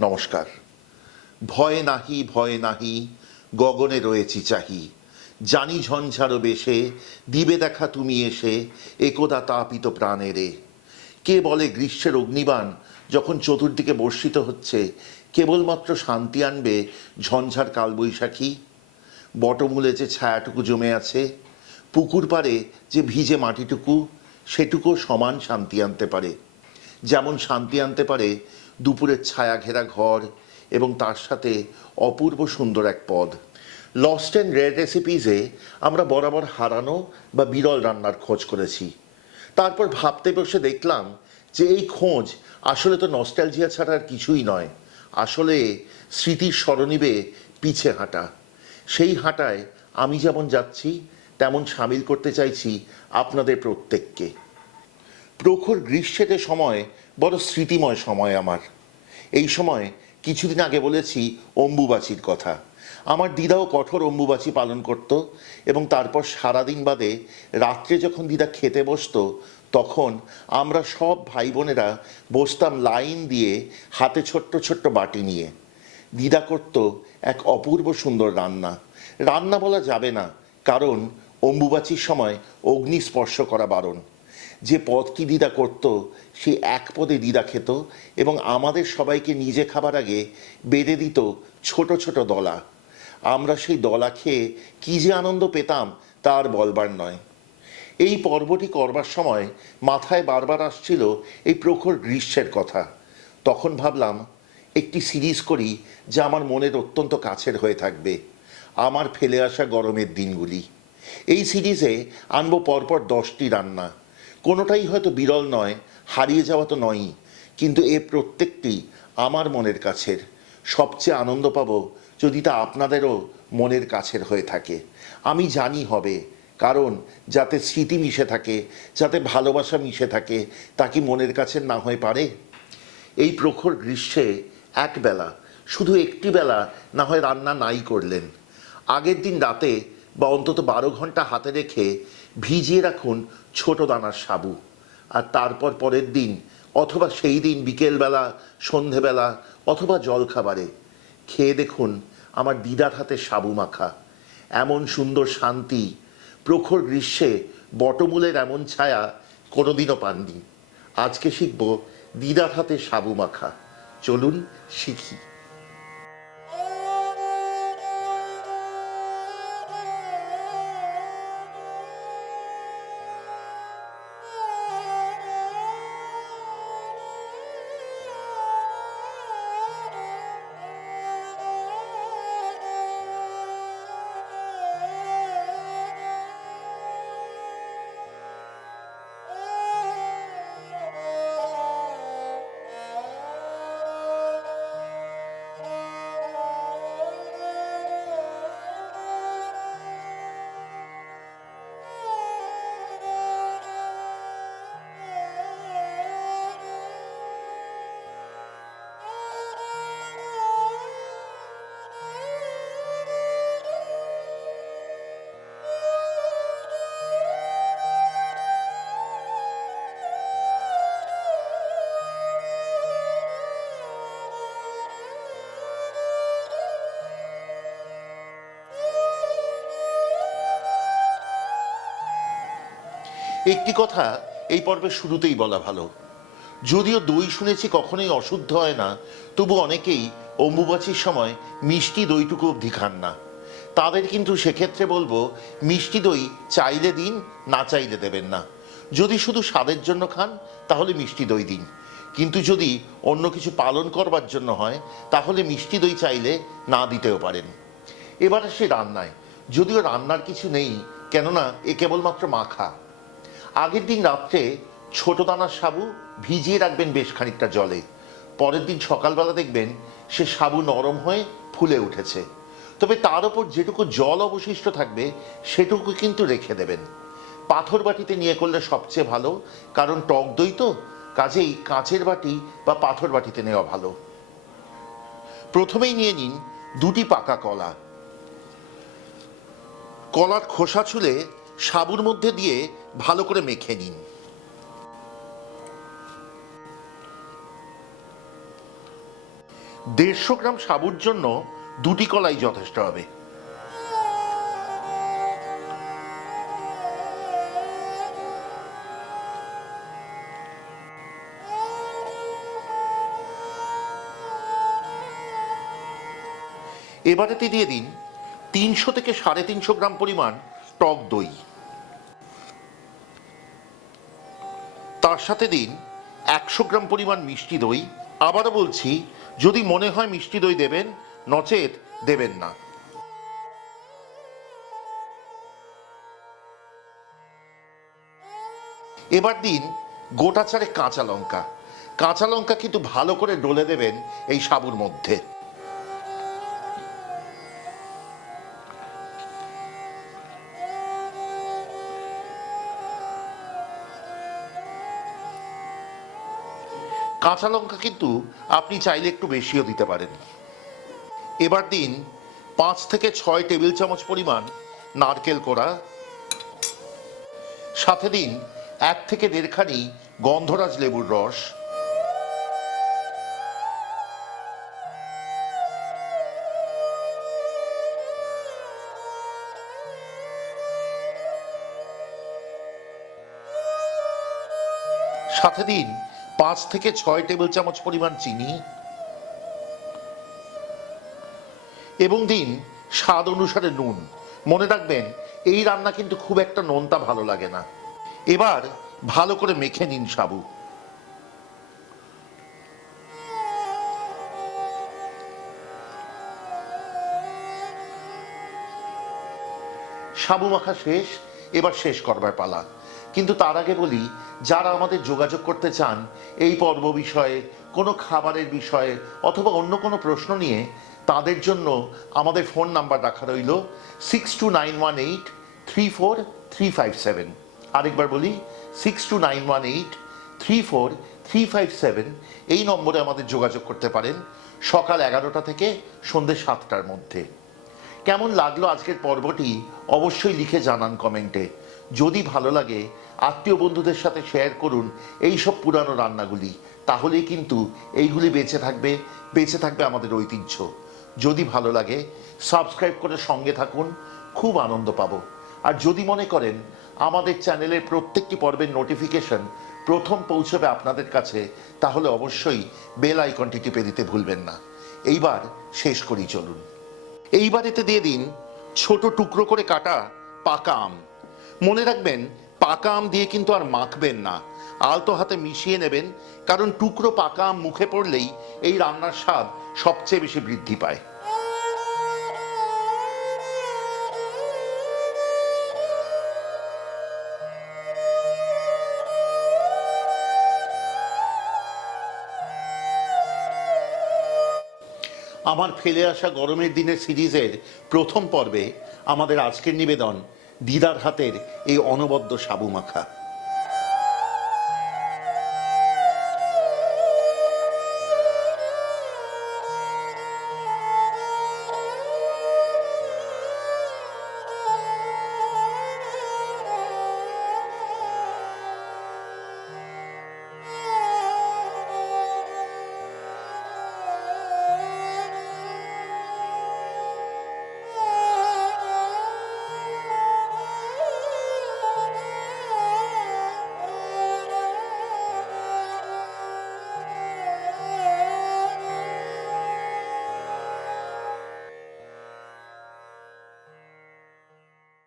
নমস্কার। ভয় নাহি ভয় নাহি, গগনে রয়েছি চাহি। জানি ঝঞ্ঝারো বেশে, দিবে দেখা তুমি এসে, একদা তাপিত প্রাণেরে কে বলে গ্রীষ্মের অগ্নিবাণ, যখন চতুর্দিকে বর্ষিত হচ্ছে, কেবলমাত্র শান্তি আনবে ঝঞ্ঝার কালবৈশাখী? বটমূলে যে ছায়াটুকু জমে আছে, পুকুর পাড়ে যে ভিজে মাটিটুকু সেটুকু সমান শান্তি আনতে পারে। যেমন শান্তি আনতে পারে দুপুরের ছায়া ঘেরা ঘর এবং তার সাথে অপূর্ব সুন্দর এক পদ। লস্ট অ্যান্ড রেড রেসিপিসে আমরা বরাবর হারানো বা বিরল রান্নার খোঁজ করেছি। তারপর ভাবতে বসে দেখলাম যে এই খোঁজ আসলে তো নস্টালজিয়া ছাড়া আর কিছুই নয়। আসলে স্মৃতির স্মরণীবে পিছে হাঁটা। সেই হাঁটায় আমি যেমন যাচ্ছি, তেমন সামিল করতে চাইছি আপনাদের প্রত্যেককে। প্রখর গ্রীষ্মেতে সময় বড় স্মৃতিময় সময় আমার। এই সময় কিছুদিন আগে বলেছি অম্বুবাচীর কথা। আমার দিদাও কঠোর অম্বুবাচী পালন করত এবং তারপর সারাদিন বাদে রাত্রে যখন দিদা খেতে বসতো, তখন আমরা সব ভাই বোনেরা বসতাম লাইন দিয়ে হাতে ছোট্ট ছোট্ট বাটি নিয়ে। দিদা করত এক অপূর্ব সুন্দর রান্না। রান্না বলা যাবে না, কারণ অম্বুবাচীর সময় অগ্নি স্পর্শ করা বারণ। যে পদটি দিদা করত, সে এক পদে দিদা খেত এবং আমাদের সবাইকে নিজে খাবার আগে বেঁধে দিত ছোট ছোট দলা। আমরা সেই দলা খেয়ে কী যে আনন্দ পেতাম তার বলবার নয়। এই পর্বটি করবার সময় মাথায় বারবার আসছিল এই প্রখর গ্রীষ্মের কথা। তখন ভাবলাম, একটি সিরিজ করি যা আমার মনের অত্যন্ত কাছের হয়ে থাকবে। আমার ফেলে আসা গরমের দিনগুলি। এই সিরিজে আনব পরপর দশটি রান্না। কোনোটাই হয়তো বিরল নয়, হারিয়ে যাওয়া তো নয়ই। কিন্তু এ প্রত্যেকটি আমার মনের কাছের। সবচেয়ে আনন্দ পাব যদি তা আপনাদেরও মনের কাছের হয়ে থাকে। আমি জানি হবে, কারণ যাতে স্মৃতি মিশে থাকে, যাতে ভালোবাসা মিশে থাকে, তা কি মনের কাছে না হয়ে পারে? এই প্রখর গ্রীষ্মে এক বেলা শুধু একটি বেলা না হয় রান্না নাই করলেন। আগের দিন রাতে বা অন্তত বারো ঘণ্টা হাতে রেখে ভিজিয়ে রাখুন ছোট দানার সাবু। আর তারপর পরের দিন, অথবা সেই দিন বিকেলবেলা, সন্ধেবেলা, অথবা জলখাবারে, খেয়ে দেখুন আমার দিদার হাতে সাবু মাখা। এমন সুন্দর শান্তি, প্রখর গ্রীষ্মে বটমূলের এমন ছায়া কোনোদিনও পাননি। আজকে শিখব দিদার হাতে সাবু মাখা। চলুন শিখি। একটি কথা এই পর্বের শুরুতেই বলা ভালো। যদিও দই শুনেছি কখনোই অশুদ্ধ হয় না, তবু অনেকেই অম্বুবাচীর সময় মিষ্টি দইটুকু অবধি খান না। তাদের কিন্তু সেক্ষেত্রে বলব, মিষ্টি দই চাইলে দিন, না চাইলে দেবেন না। যদি শুধু স্বাদের জন্য খান, তাহলে মিষ্টি দই দিন। কিন্তু যদি অন্য কিছু পালন করবার জন্য হয়, তাহলে মিষ্টি দই চাইলে না দিতেও পারেন। এবার আসে রান্নায়। যদিও রান্নার কিছু নেই, কেননা এ কেবলমাত্র মাখা। আগের দিন রাত্রে ছোট দানার সাবু ভিজিয়ে রাখবেন বেশ খানিকটা জলে। পরের দিন সকালবেলা দেখবেন সে সাবু নরম হয়ে ফুলে উঠেছে। তবে তার ওপর যেটুকু জল অবশিষ্ট থাকবে, সেটুকু কিন্তু রেখে দেবেন। পাথর বাটিতে নিয়ে করলে সবচেয়ে ভালো, কারণ টক দই তো, কাজেই কাঁচের বাটি বা পাথর বাটিতে নেওয়া ভালো। প্রথমেই নিয়ে নিন দুটি পাকা কলা। কলার খোসা ছুলে সাবুর মধ্যে দিয়ে ভালো করে মেখে নিন। দেড়শো গ্রাম সাবুর জন্য দুটি কলাই যথেষ্ট হবে। এবারেতে দিয়ে দিন তিনশো থেকে সাড়ে তিনশো গ্রাম পরিমাণ টক দই। তার সাথে দিন একশো গ্রাম পরিমাণ মিষ্টি দই। আবারও বলছি, যদি মনে হয় মিষ্টি দই দেবেন, নচেত দেবেন না। এবার দিন গোটা চারে কাঁচা লঙ্কা। কাঁচা লঙ্কা কিন্তু ভালো করে ডলে দেবেন এই সাবুর মধ্যে। কাঁচা লঙ্কা কিন্তু আপনি চাইলে একটু বেশিও দিতে পারেন। এবার দিন পাঁচ থেকে ছয় টেবিল চামচ পরিমাণ নারকেল কোড়া, সাথে দিন এক থেকে দেড়খানি গন্ধরাজ লেবুর রস, সাথে দিন পাঁচ থেকে ছয় টেবিল চামচ পরিমাণ চিনি এবং দিন স্বাদ অনুসারে নুন। মনে রাখবেন, এই রান্না কিন্তু খুব একটা নোনতা ভালো লাগে না। এবার ভালো করে মেখে নিন সাবু। সাবু মাখা শেষ, এবার শেষ করবার পালা। কিন্তু তার আগে বলি, যারা আমাদের যোগাযোগ করতে চান এই পর্ব বিষয়ে, কোনো খাবারের বিষয়ে অথবা অন্য কোনো প্রশ্ন নিয়ে, তাদের জন্য আমাদের ফোন নাম্বার রাখা রইল six two nine one eight three four three five seven আরেকবার বলি six two nine one eight three four three five seven এই নম্বরে আমাদের যোগাযোগ করতে পারেন সকাল এগারোটা থেকে সন্ধ্যে সাতটার মধ্যে। কেমন লাগল আজকের পর্বটি অবশ্যই লিখে জানান কমেন্টে। যদি ভালো লাগে, আত্মীয় বন্ধুদের সাথে শেয়ার করুন এই সব পুরানো রান্নাগুলি। তাহলেই কিন্তু এইগুলি বেঁচে থাকবে বেঁচে থাকবে আমাদের ঐতিহ্য। যদি ভালো লাগে সাবস্ক্রাইব করে সঙ্গে থাকুন, খুব আনন্দ পাব। আর যদি মনে করেন আমাদের চ্যানেলের প্রত্যেকটি পর্বের নোটিফিকেশন প্রথম পৌঁছবে আপনাদের কাছে, তাহলে অবশ্যই বেল আইকনটি টিপে দিতে ভুলবেন না। এইবার শেষ করি, চলুন। এইবার এতে দিয়ে দিন ছোট টুকরো করে কাটা পাকা আম। মনে রাখবেন, পাকা আম দিয়ে কিন্তু আর মাখবেন না। আলতো হাতে মিশিয়ে নেবেন, কারণ টুকরো পাকা আম মুখে পড়লেই এই রান্নার স্বাদ সবচেয়ে বেশি বৃদ্ধি পায়। আমার ফেলে আসা গরমের দিনের সিরিজের প্রথম পর্বে আমাদের আজকের নিবেদন দিদার হাতের এই অনবদ্য সাবু মাখা